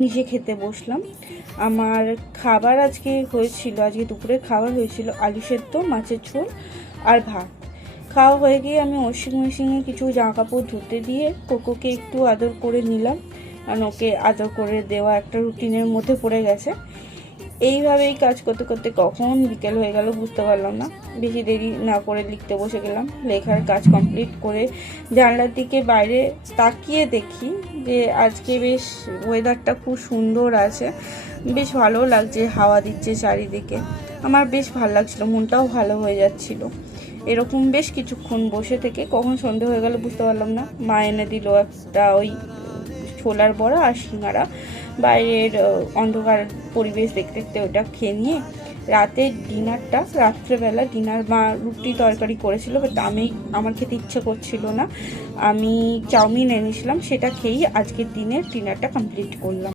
নিজে খেতে বসলাম। আমার খাবার আজকে দুপুরে খাবার হয়েছিল আলু সেদ্ধ, মাছের ঝোল আর ভাত। খাওয়া হয়ে গিয়ে আমি ওয়াশিং মেশিনে কিছু জামা কাপড় ধুতে দিয়ে কোকোকে একটু আদর করে নিলাম, কারণ ওকে আদর করে দেওয়া একটা রুটিনের মধ্যে পড়ে গেছে। এইভাবেই কাজ করতে করতে কখন বিকেল হয়ে গেল বুঝতে পারলাম না। বেশি দেরি না করে লিখতে বসে গেলাম। লেখার কাজ কমপ্লিট করে জানলার দিকে বাইরে তাকিয়ে দেখি যে আজকে বেশ ওয়েদারটা খুব সুন্দর আছে, বেশ ভালো লাগছে, হাওয়া দিচ্ছে চারিদিকে। আমার বেশ ভালো লাগছিল, মনটাও ভালো হয়ে যাচ্ছিল। এরকম বেশ কিছুক্ষণ বসে থেকে কখন সন্ধে হয়ে গেল বুঝতে পারলাম না। মা এনে দিল একটা ওই ছোলার বড়া আর সিঙ্গারা। বাইরের অন্ধকার পরিবেশ দেখতে দেখতে ওটা খেয়ে নিয়ে রাত্রেবেলা ডিনার মা রুটি তরকারি করেছিল, বাট আমার খেতে ইচ্ছে করছিল না। আমি চাউমিন এনেছিলাম, সেটা খেয়েই আজকের দিনের ডিনারটা কমপ্লিট করলাম।